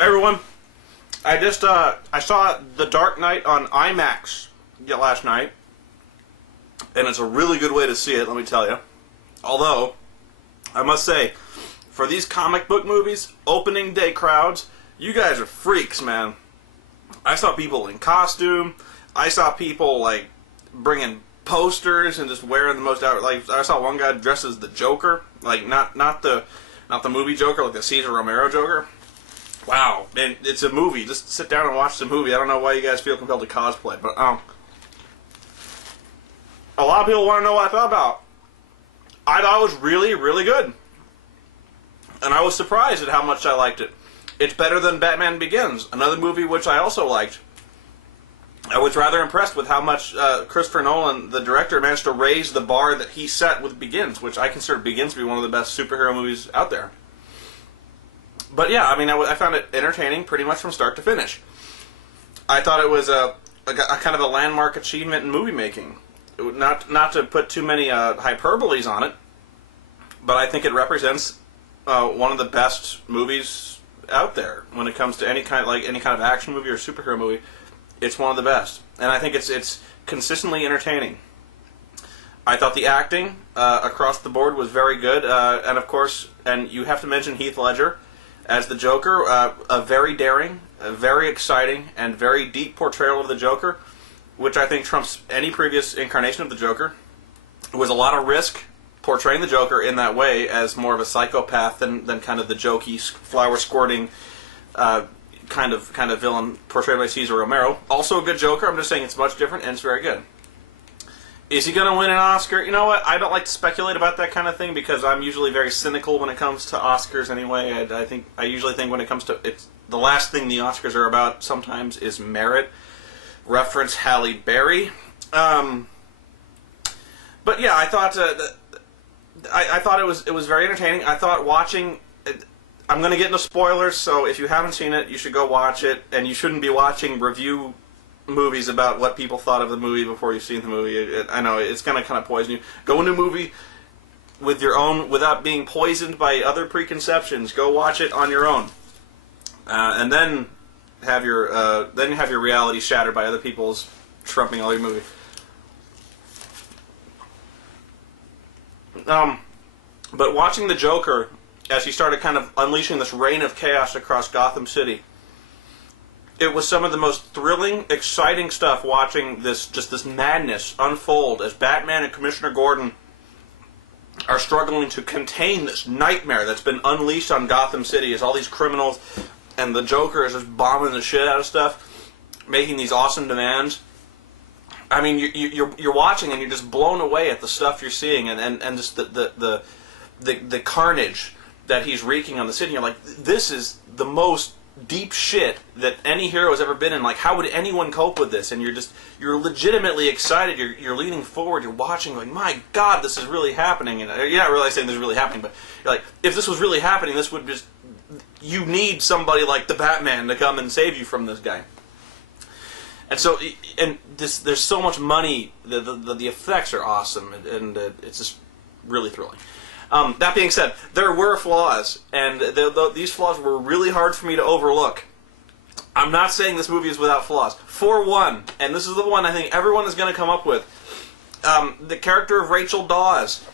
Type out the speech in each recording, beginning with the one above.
Everyone, I saw The Dark Knight on IMAX last night, and it's a really good way to see it, let me tell you. Although, I must say, for these comic book movies, opening day crowds, you guys are freaks, man. I saw people in costume. I saw people, like, bringing posters and just wearing the most out. Like, I saw one guy dressed as the Joker, like not the movie Joker, like the Cesar Romero Joker. Wow, man, it's a movie. Just sit down and watch the movie. I don't know why you guys feel compelled to cosplay, but a lot of people want to know what I thought about. I thought it was really, really good, and I was surprised at how much I liked it. It's better than Batman Begins, another movie which I also liked. I was rather impressed with how much Christopher Nolan, the director, managed to raise the bar that he set with Begins, which I consider Begins to be one of the best superhero movies out there. But yeah, I mean, I found it entertaining pretty much from start to finish. I thought it was a kind of a landmark achievement in movie making. Not to put too many hyperboles on it, but I think it represents one of the best movies out there when it comes to any kind of action movie or superhero movie. It's one of the best, and I think it's consistently entertaining. I thought the acting across the board was very good, and of course, and you have to mention Heath Ledger as the Joker, a very daring, a very exciting, and very deep portrayal of the Joker, which I think trumps any previous incarnation of the Joker. It was a lot of risk portraying the Joker in that way as more of a psychopath than kind of the jokey, flower-squirting kind of villain portrayed by Cesar Romero. Also a good Joker. I'm just saying it's much different, and it's very good. Is he going to win an Oscar? You know what? I don't like to speculate about that kind of thing because I'm usually very cynical when it comes to Oscars anyway. I usually think when it comes to it's the last thing the Oscars are about sometimes is merit. Reference Halle Berry. But yeah, I thought I thought it was very entertaining. I thought watching. I'm going to get into spoilers, so if you haven't seen it, you should go watch it, and you shouldn't be watching review movies about what people thought of the movie before you've seen the movie. I know it's going to kind of poison you. Go into a movie with your own, without being poisoned by other preconceptions. Go watch it on your own, and then have your reality shattered by other people's trumping all your movie. But watching the Joker as he started kind of unleashing this reign of chaos across Gotham City, it was some of the most thrilling, exciting stuff watching this madness unfold as Batman and Commissioner Gordon are struggling to contain this nightmare that's been unleashed on Gotham City as all these criminals and the Joker is just bombing the shit out of stuff, making these awesome demands. I mean, you're watching and you're just blown away at the stuff you're seeing and just the carnage that he's wreaking on the city. You're like, this is the most deep shit that any hero has ever been in. Like, how would anyone cope with this? And you're legitimately excited. You're leaning forward. You're watching, like, my God, this is really happening. And you're not really saying this is really happening, but you're like, if this was really happening, this would just. You need somebody like the Batman to come and save you from this guy. And so, there's so much money. The effects are awesome, and it's just really thrilling. That being said, there were flaws, and these flaws were really hard for me to overlook. I'm not saying this movie is without flaws. For one, and this is the one I think everyone is going to come up with, the character of Rachel Dawes,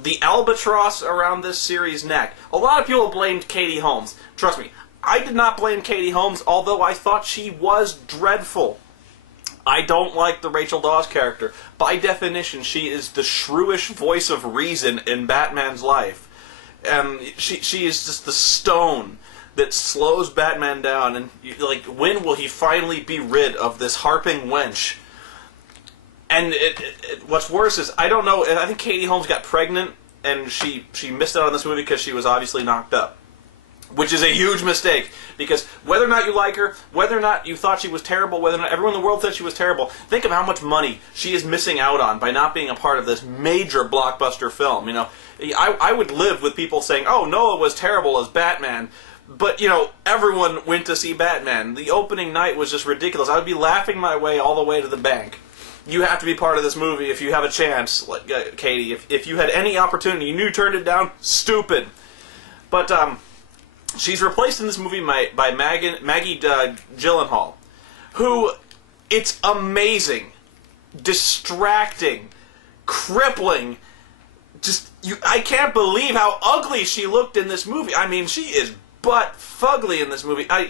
the albatross around this series' neck. A lot of people blamed Katie Holmes. Trust me, I did not blame Katie Holmes, although I thought she was dreadful. I don't like the Rachel Dawes character. By definition, she is the shrewish voice of reason in Batman's life. And she is just the stone that slows Batman down. And, like, when will he finally be rid of this harping wench? And what's worse is, I don't know, I think Katie Holmes got pregnant, and she missed out on this movie because she was obviously knocked up. Which is a huge mistake, because whether or not you like her, whether or not you thought she was terrible, whether or not everyone in the world said she was terrible, think of how much money she is missing out on by not being a part of this major blockbuster film. You know, I would live with people saying, oh, Noah was terrible as Batman, but, you know, everyone went to see Batman. The opening night was just ridiculous. I would be laughing my way all the way to the bank. You have to be part of this movie if you have a chance, like, Katie. If you had any opportunity, you knew you turned it down, stupid. But, She's replaced in this movie by Maggie Gyllenhaal, who, it's amazing, distracting, crippling. I can't believe how ugly she looked in this movie. I mean, she is butt fugly in this movie. And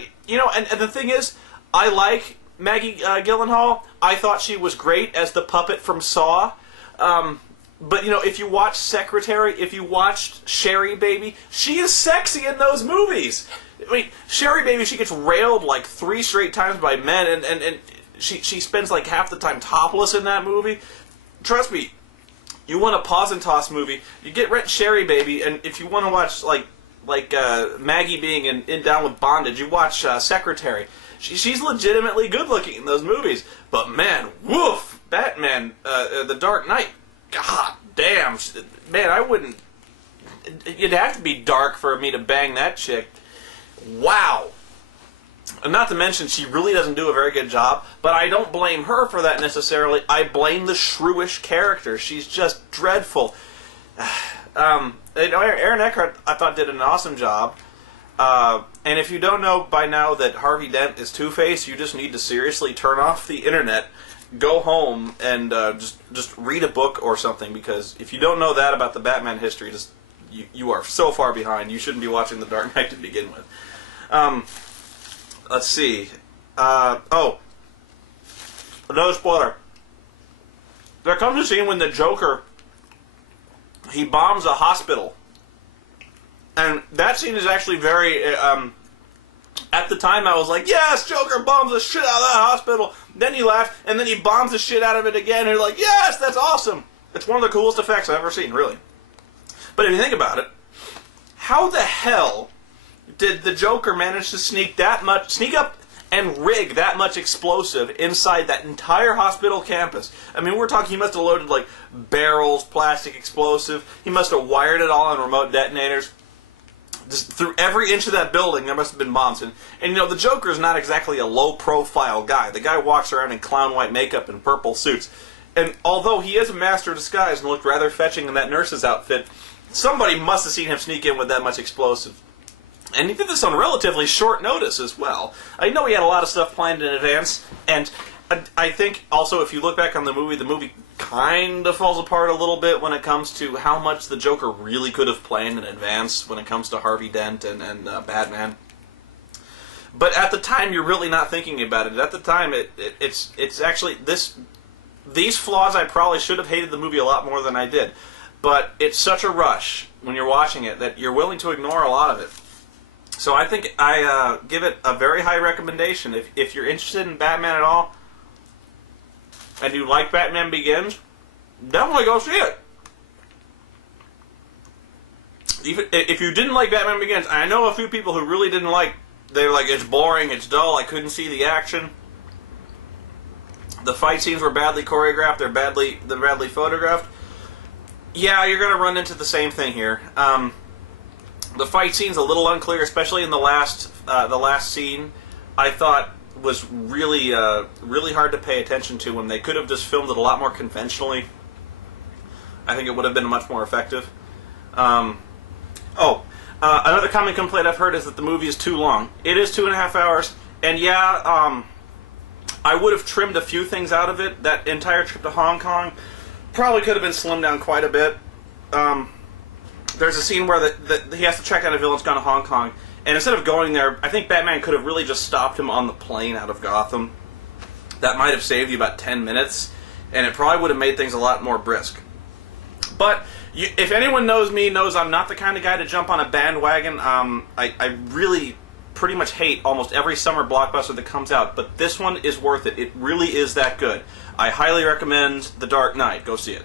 the thing is, I like Maggie Gyllenhaal. I thought she was great as the puppet from Saw. But, if you watch Secretary, if you watched Sherry Baby, she is sexy in those movies. I mean, Sherry Baby, she gets railed like 3 straight times by men, and she spends like half the time topless in that movie. Trust me, you want a pause and toss movie, you rent Sherry Baby, and if you want to watch like Maggie being in Down with Bondage, you watch Secretary. She's legitimately good looking in those movies. But man, woof, Batman, The Dark Knight. God damn, man, I wouldn't. It'd have to be dark for me to bang that chick. Wow. And not to mention, she really doesn't do a very good job, but I don't blame her for that necessarily. I blame the shrewish character. She's just dreadful. Aaron Eckhart, I thought, did an awesome job. And if you don't know by now that Harvey Dent is Two-Face, you just need to seriously turn off the internet, go home, and just read a book or something, because if you don't know that about the Batman history, you are so far behind. You shouldn't be watching The Dark Knight to begin with. Let's see. Another spoiler. There comes a scene when the Joker, he bombs a hospital. And that scene is actually very, at the time I was like, yes, Joker bombs the shit out of that hospital. Then he laughed, and then he bombs the shit out of it again, and you're like, yes, that's awesome. It's one of the coolest effects I've ever seen, really. But if you think about it, how the hell did the Joker manage to sneak up and rig that much explosive inside that entire hospital campus? I mean, we're talking, he must have loaded like barrels, plastic explosive. He must have wired it all on remote detonators. Just through every inch of that building, there must have been bombs. And the Joker is not exactly a low-profile guy. The guy walks around in clown-white makeup and purple suits. And although he is a master of disguise and looked rather fetching in that nurse's outfit, somebody must have seen him sneak in with that much explosive. And he did this on relatively short notice as well. I know he had a lot of stuff planned in advance, and I think also if you look back on the movie kind of falls apart a little bit when it comes to how much the Joker really could have planned in advance when it comes to Harvey Dent and Batman. But at the time, you're really not thinking about it. At the time, it's actually these flaws. I probably should have hated the movie a lot more than I did. But it's such a rush when you're watching it that you're willing to ignore a lot of it. So I think I give it a very high recommendation. If you're interested in Batman at all, and you like Batman Begins, definitely go see it. Even if you didn't like Batman Begins, I know a few people who really didn't like. They were like, it's boring, it's dull, I couldn't see the action. The fight scenes were badly choreographed, they're badly photographed. Yeah, you're going to run into the same thing here. The fight scene's a little unclear, especially in the last scene. I thought was really hard to pay attention to when they could have just filmed it a lot more conventionally. I think it would have been much more effective. Another common complaint I've heard is that the movie is too long. It is 2.5 hours, and yeah, I would have trimmed a few things out of it. That entire trip to Hong Kong probably could have been slimmed down quite a bit. There's a scene where he has to track down a villain's gone to Hong Kong, and instead of going there, I think Batman could have really just stopped him on the plane out of Gotham. That might have saved you about 10 minutes, and it probably would have made things a lot more brisk. But if anyone knows me, knows I'm not the kind of guy to jump on a bandwagon. I really pretty much hate almost every summer blockbuster that comes out, but this one is worth it. It really is that good. I highly recommend The Dark Knight. Go see it.